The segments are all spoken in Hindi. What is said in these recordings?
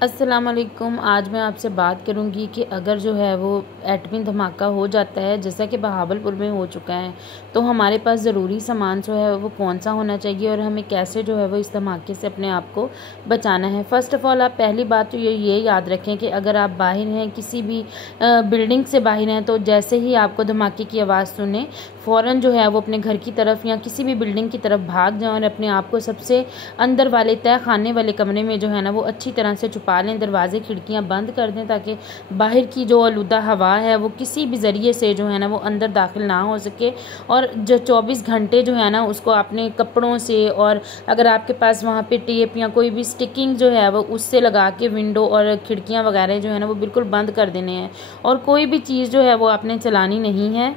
अस्सलाम वालेकुम। आज मैं आपसे बात करूंगी कि अगर जो है वो एटमी धमाका हो जाता है जैसा कि बहावलपुर में हो चुका है तो हमारे पास ज़रूरी सामान जो है वो कौन सा होना चाहिए और हमें कैसे जो है वो इस धमाके से अपने आप को बचाना है। फ़र्स्ट ऑफ़ ऑल आप पहली बात तो ये याद रखें कि अगर आप बाहर हैं, किसी भी बिल्डिंग से बाहर हैं, तो जैसे ही आपको धमाके की आवाज़ सुने फ़ौरन जो है वो अपने घर की तरफ या किसी भी बिल्डिंग की तरफ भाग जाएँ और अपने आप को सबसे अंदर वाले तय खाने वाले कमरे में जो है ना वो अच्छी तरह से छुपा लें। दरवाजे खिड़कियां बंद कर दें ताकि बाहर की जो आलूदा हवा है वो किसी भी ज़रिए से जो है ना वो अंदर दाखिल ना हो सके। और जो 24 घंटे जो है ना उसको अपने कपड़ों से, और अगर आपके पास वहाँ पे टेप या कोई भी स्टिकिंग जो है वो उससे लगा के विंडो और खिड़कियाँ वगैरह जो है ना वो बिल्कुल बंद कर देने हैं। और कोई भी चीज़ जो है वो आपने चलानी नहीं है,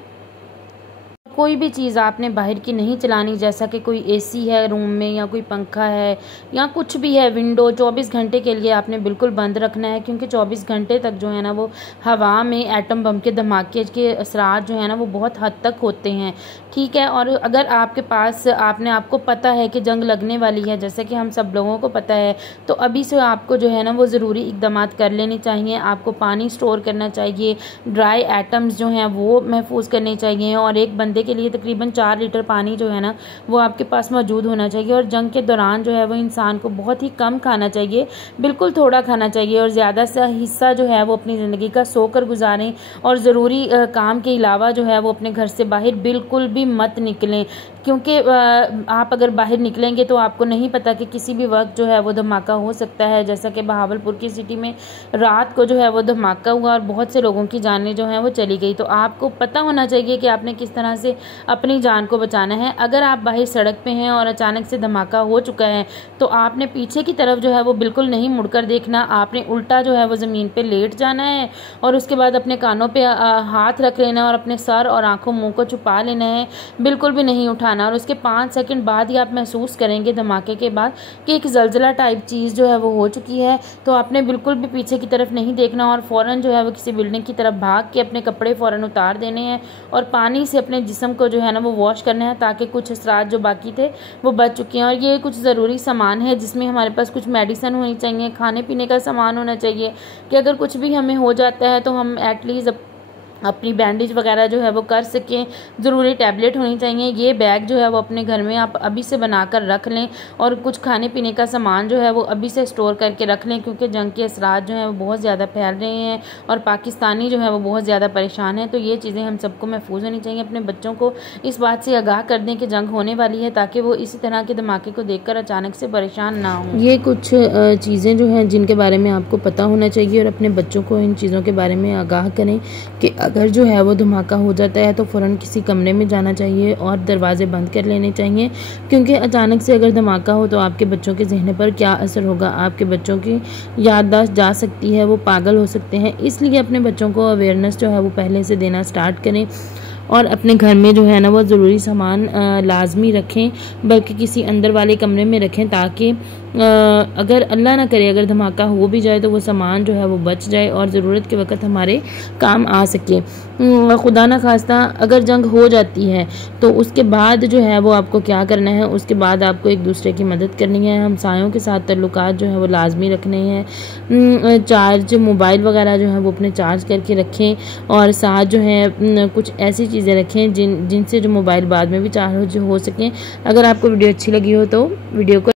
कोई भी चीज़ आपने बाहर की नहीं चलानी, जैसा कि कोई एसी है रूम में या कोई पंखा है या कुछ भी है, विंडो 24 घंटे के लिए आपने बिल्कुल बंद रखना है, क्योंकि 24 घंटे तक जो है ना वो हवा में एटम बम के धमाके के असरार जो है ना वो बहुत हद तक होते हैं। ठीक है। और अगर आपके पास आपको पता है कि जंग लगने वाली है, जैसे कि हम सब लोगों को पता है, तो अभी से आपको जो है ना वो ज़रूरी इक़दाम कर लेने चाहिए। आपको पानी स्टोर करना चाहिए, ड्राई एटम्स जो हैं वो महफूज करने चाहिए, और एक बंदे के लिए तकरीबन 4 लीटर पानी जो है ना वो आपके पास मौजूद होना चाहिए। और जंग के दौरान जो है वो इंसान को बहुत ही कम खाना चाहिए, बिल्कुल थोड़ा खाना चाहिए, और ज़्यादा सा हिस्सा जो है वो अपनी ज़िंदगी का सोकर गुजारें। और ज़रूरी काम के अलावा जो है वो अपने घर से बाहर बिल्कुल भी मत निकलें, क्योंकि आप अगर बाहर निकलेंगे तो आपको नहीं पता कि किसी भी वक्त जो है वो धमाका हो सकता है। जैसा कि बहावलपुर की सिटी में रात को जो है वो धमाका हुआ और बहुत से लोगों की जानें जो हैं वो चली गई। तो आपको पता होना चाहिए कि आपने किस तरह से अपनी जान को बचाना है। अगर आप बाहर सड़क पे हैं और अचानक से धमाका हो चुका है तो आपने पीछे की तरफ जो है वो बिल्कुल नहीं मुड़कर देखना, आपने उल्टा जो है वो ज़मीन पे लेट जाना है, और उसके बाद अपने कानों पे हाथ रख लेना और अपने सर और आंखों मुंह को छुपा लेना है, बिल्कुल भी नहीं उठाना। और उसके 5 सेकंड बाद ही आप महसूस करेंगे धमाके के बाद कि एक जलजला टाइप चीज़ जो है वो हो चुकी है। तो आपने बिल्कुल भी पीछे की तरफ नहीं देखना और फ़ौरन जो है वो किसी बिल्डिंग की तरफ भाग के अपने कपड़े फ़ौरन उतार देने हैं और पानी से अपने जिस्म को जो है ना वो वॉश करना है, ताकि कुछ असरात जो बाकी थे वो बच चुके हैं। और ये कुछ ज़रूरी सामान है जिसमें हमारे पास कुछ मेडिसिन होनी चाहिए, खाने पीने का सामान होना चाहिए कि अगर कुछ भी हमें हो जाता है तो हम एटलीस्ट अपनी बैंडेज वगैरह जो है वो कर सकें। ज़रूरी टैबलेट होनी चाहिए। ये बैग जो है वो अपने घर में आप अभी से बनाकर रख लें, और कुछ खाने पीने का सामान जो है वो अभी से स्टोर करके रख लें, क्योंकि जंग के असरात जो हैं वो बहुत ज़्यादा फैल रहे हैं और पाकिस्तानी जो है वो बहुत ज़्यादा परेशान हैं। तो ये चीज़ें हम सबको महफूज होनी चाहिए। अपने बच्चों को इस बात से आगाह कर दें कि जंग होने वाली है, ताकि वो इसी तरह के धमाके को देखकर अचानक से परेशान ना हों। ये कुछ चीज़ें जो हैं जिनके बारे में आपको पता होना चाहिए, और अपने बच्चों को इन चीज़ों के बारे में आगाह करें कि अगर जो है वो धमाका हो जाता है तो फ़ौरन किसी कमरे में जाना चाहिए और दरवाजे बंद कर लेने चाहिए, क्योंकि अचानक से अगर धमाका हो तो आपके बच्चों के जहन पर क्या असर होगा। आपके बच्चों की याददाश्त जा सकती है, वो पागल हो सकते हैं। इसलिए अपने बच्चों को अवेयरनेस जो है वो पहले से देना स्टार्ट करें, और अपने घर में जो है ना वो ज़रूरी सामान लाजमी रखें, बल्कि किसी अंदर वाले कमरे में रखें, ताकि अगर अल्लाह ना करे अगर धमाका हो भी जाए तो वो सामान जो है वो बच जाए और ज़रूरत के वक्त हमारे काम आ सके। खुदा ना खास्ता अगर जंग हो जाती है तो उसके बाद जो है वो आपको क्या करना है, उसके बाद आपको एक दूसरे की मदद करनी है, हमसायों के साथ ताल्लुकात जो है वो लाजमी रखने हैं। चार्ज मोबाइल वगैरह जो है वो अपने चार्ज करके रखें, और साथ जो है कुछ ऐसी चीज़ें रखें जिनसे जो मोबाइल बाद में भी चार्ज हो सकें। अगर आपको वीडियो अच्छी लगी हो तो वीडियो को